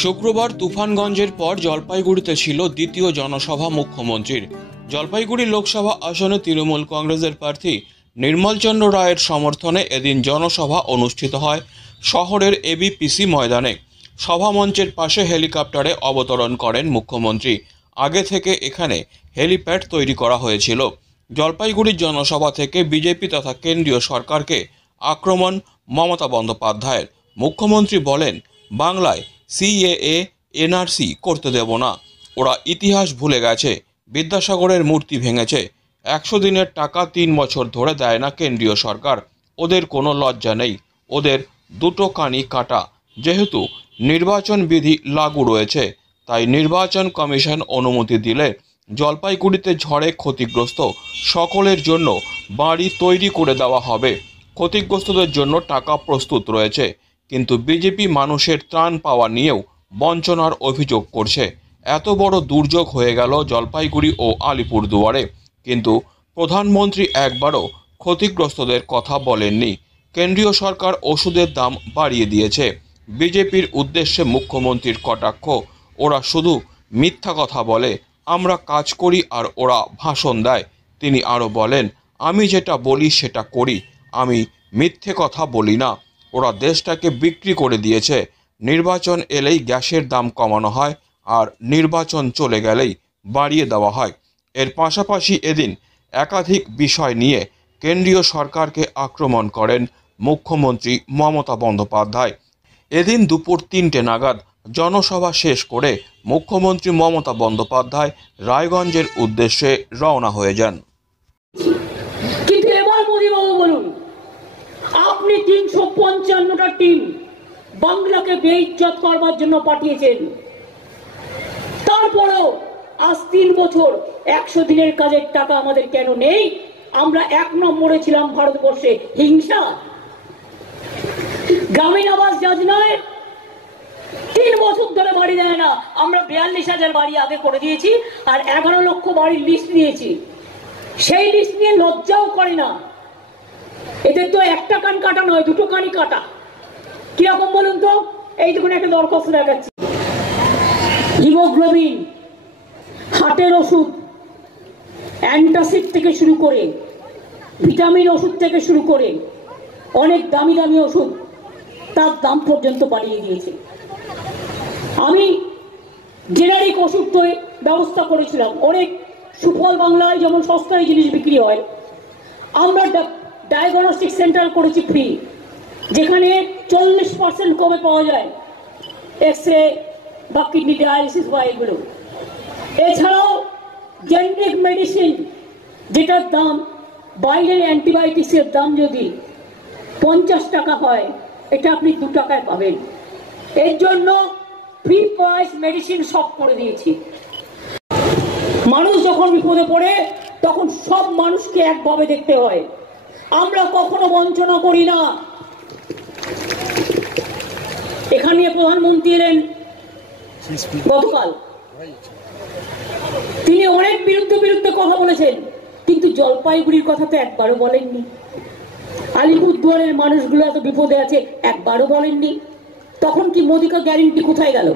শুক্রবার তুফানগঞ্জের পর জলপাইগুড়িতে ছিল দ্বিতীয় জনসভা মুখ্যমন্ত্রীর। জলপাইগুড়ি লোকসভা আসনে তৃণমূল কংগ্রেসের প্রার্থী নির্মলচন্দ্র রায়ের সমর্থনে এদিন জনসভা অনুষ্ঠিত হয় শহরের এবিপিসি ময়দানে। সভামঞ্চের পাশে হেলিকপ্টারে অবতরণ করেন মুখ্যমন্ত্রী। আগে থেকে এখানে হেলিপ্যাড তৈরি করা হয়েছিল। জলপাইগুড়ির জনসভা থেকে বিজেপি তথা কেন্দ্রীয় সরকারকে আক্রমণ মমতা বন্দ্যোপাধ্যায়ের। মুখ্যমন্ত্রী বলেন, বাংলায় সিএএ এনআরসি করতে দেব না। ওরা ইতিহাস ভুলে গেছে। বিদ্যাসাগরের মূর্তি ভেঙেছে। 100 দিনের টাকা 3 বছর ধরে দেয় না কেন্দ্রীয় সরকার। ওদের কোনো লজ্জা নেই। ওদের দুটো কানই কাটা। যেহেতু নির্বাচন বিধি লাগু রয়েছে, তাই নির্বাচন কমিশন অনুমতি দিলে জলপাইগুড়িতে ঝড়ে ক্ষতিগ্রস্ত সকলের জন্য বাড়ি তৈরি করে দেওয়া হবে। ক্ষতিগ্রস্তদের জন্য টাকা প্রস্তুত রয়েছে, কিন্তু বিজেপি মানুষের ত্রাণ পাওয়া নিয়েও বঞ্চনার অভিযোগ করছে। এত বড় দুর্যোগ হয়ে গেল জলপাইগুড়ি ও আলিপুরদুয়ারে, কিন্তু প্রধানমন্ত্রী একবারও ক্ষতিগ্রস্তদের কথা বলেননি। কেন্দ্রীয় সরকার ওষুধের দাম বাড়িয়ে দিয়েছে। বিজেপির উদ্দেশ্যে মুখ্যমন্ত্রীর কটাক্ষ, ওরা শুধু মিথ্যা কথা বলে, আমরা কাজ করি আর ওরা ভাষণ দেয়। তিনি আরও বলেন, আমি যেটা বলি সেটা করি, আমি মিথ্যে কথা বলি না। ওরা দেশটাকে বিক্রি করে দিয়েছে। নির্বাচন এলেই গ্যাসের দাম কমানো হয়, আর নির্বাচন চলে গেলেই বাড়িয়ে দেওয়া হয়। এর পাশাপাশি এদিন একাধিক বিষয় নিয়ে কেন্দ্রীয় সরকারকে আক্রমণ করেন মুখ্যমন্ত্রী মমতা বন্দ্যোপাধ্যায়। এদিন দুপুর 3টে নাগাদ জনসভা শেষ করে মুখ্যমন্ত্রী মমতা বন্দ্যোপাধ্যায় রায়গঞ্জের উদ্দেশ্যে রওনা হয়ে যান। কিন্তু এবার মোদীবাবু বলুন, আপনি 355টা টিম বাংলাকে বেইজ্জত করবার জন্য পাঠিয়েছেন। তারপরেও আজ 3 বছর 100 দিনের কাজের টাকা আমাদের কেন নেই? আমরা 1 নম্বরে ছিলাম ভারতবর্ষে। হিংসা? গ্রামীণ আবাস যোজনায় 3 বছর ধরে বাড়ি দেয় না। আমরা 42,000 বাড়ি আগে করে দিয়েছি, আর 11 লক্ষ বাড়ির লিস্ট দিয়েছি। সেই লিস্ট নিয়ে লজ্জাও করে না। এদের তো একটা কান কাটা নয়, দুটো কানই কাটা। কিরকম বলুন তো? এই দেখুন, একটা দরখাস্ত দেখাচ্ছি। হিমোগ্লোবিন, হার্টের ওষুধ, অ্যান্টাসিড থেকে শুরু করে ভিটামিন ওষুধ থেকে শুরু করে অনেক দামি দামি ওষুধ, তার দাম পর্যন্ত বাড়িয়ে দিয়েছে। আমি জেনারিক ওষুধ তো ব্যবস্থা করেছিলাম। অনেক সুফল বাংলায় যেমন সস্তায় জিনিস বিক্রি হয়, আমরা ডায়াগনস্টিক সেন্টার করেছি ফ্রি, যেখানে 40% কমে পাওয়া যায় এক্স রে বা কিডনি ডায়ালিসিস বা এগুলো। এছাড়াও জেনারিক মেডিসিন, যেটার দাম বাইরের অ্যান্টিবায়োটিক্সের দাম যদি 50 টাকা হয়, এটা আপনি 2 টাকায় পাবেন। এর জন্য ফ্রি প্রাইস মেডিসিন সব করে দিয়েছি। মানুষ যখন বিপদে পড়ে তখন সব মানুষকে একভাবে দেখতে হয়। আমরা কখনো বঞ্চনা করি না। এখানে প্রধানমন্ত্রী এলেন গতকাল, তিনি অনেক বিরুদ্ধে কথা বলেছেন, কিন্তু জলপাইগুড়ির কথা তো একবারও বলেননি। আলিপুরদুয়ারের মানুষগুলো এত বিপদে আছে, একবারও বলেননি। তখন কি মোদিকা গ্যারেন্টি কোথায় গেল?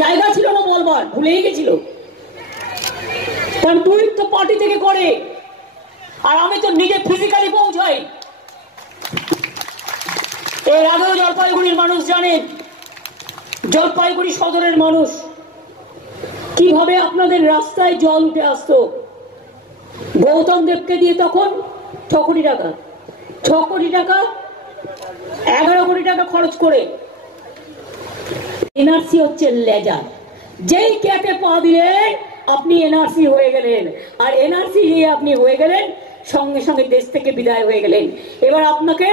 জায়গা ছিল না বলবার, ভুলেই গেছিল। কারণ টুইট তো পার্টি থেকে করে, আর আমি তো নিজে ফিজিক্যালি পৌঁছাই। এর আগেও জলপাইগুড়ির মানুষ জানেন, জলপাইগুড়ি সদরের মানুষ কিভাবে আপনাদের রাস্তায় জল উঠে আসতো। গৌতম দেবকে দিয়ে তখন 6 কোটি টাকা, 11 কোটি টাকা খরচ করে এনআরসি হচ্ছে লেজার। যেই ক্যাটে পা দিলেন আপনি এনআরসি হয়ে গেলেন, আর এনআরসি দিয়ে আপনি হয়ে গেলেন, সঙ্গে সঙ্গে দেশ থেকে বিদায় হয়ে গেলেন। এবার আপনাকে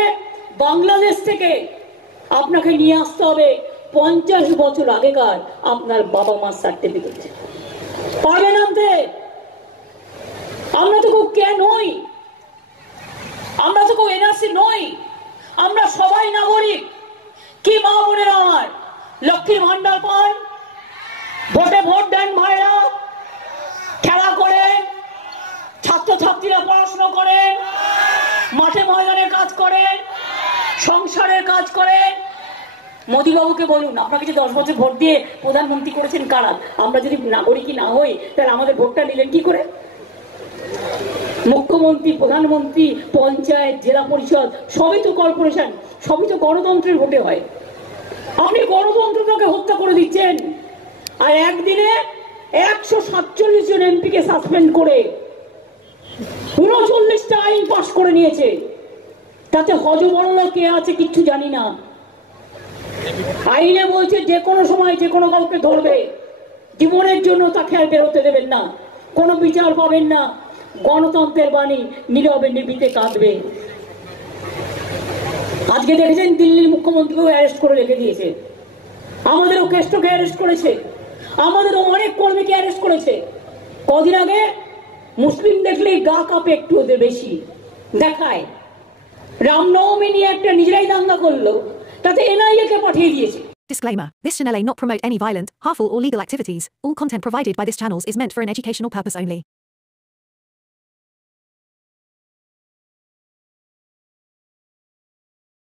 বাংলাদেশ থেকে আপনাকে নিয়ে আসতে হবে 50 বছর আগেকার আপনার বাবা মার সার্টিফিকেট। পারবেন আনতে? আমরা তো কে নই, আমরা তো এনআরসি নই, আমরা সবাই নাগরিক। কি মা বোনেরা আমার, লক্ষ্মীর ভান্ডার পান, ভোটে ভোট দেন ভাইরা, খেলা করেন, ছাত্রছাত্রীরা পড়াশোনা করেন, মাঠে ময়দানে কাজ করেন, সংসারের কাজ করেন, মোদীবাবুকে বলুন, আপনাকে যে 10 বছর ভোট দিয়ে প্রধানমন্ত্রী করেছেন কারা? আমরা যদি নাগরিকই না হই তাহলে আমাদের ভোটটা নিলেন কি করে? মুখ্যমন্ত্রী, প্রধানমন্ত্রী, পঞ্চায়েত, জেলা পরিষদ সবই তো কর্পোরেশন, সবই তো গণতন্ত্রের ভোটে হয়। আপনি গণতন্ত্রটাকে হত্যা করে দিচ্ছেন। আর একদিনে 147 জন এমপিকে সাসপেন্ড করে 39টা আইন পাশ করে নিয়েছে। তাতে হজবরল কে আছে কিচ্ছু জানি না। আইনে বলছে যে কোনো সময় যে কোনো কাউকে ধরবে, জীবনের জন্য তাকে আর বেরোতে দেবেন না, কোনো বিচার পাবেন না। গণতন্ত্রের বাণী নীরবে নিবিতে কাঁদবে। আজকে দেখেছেন দিল্লির মুখ্যমন্ত্রীকেও অ্যারেস্ট করে রেখে দিয়েছে, আমাদেরও কেষ্টকে অ্যারেস্ট করেছে, আমাদেরও অনেক কর্মীকে অ্যারেস্ট করেছে। কদিন আগে মুসলিম দেখলেই গা কাঁপে একটু ওদের বেশি দেখায়। রামনবমী নিয়ে একটা নিজেরাই দাঙ্গা করলো, তাতে এনআইএ কে পাঠিয়ে দিয়েছে। Disclaimer. This channel may not promote any violent, harmful or legal activities. All content provided by this channel is meant for an educational purpose only.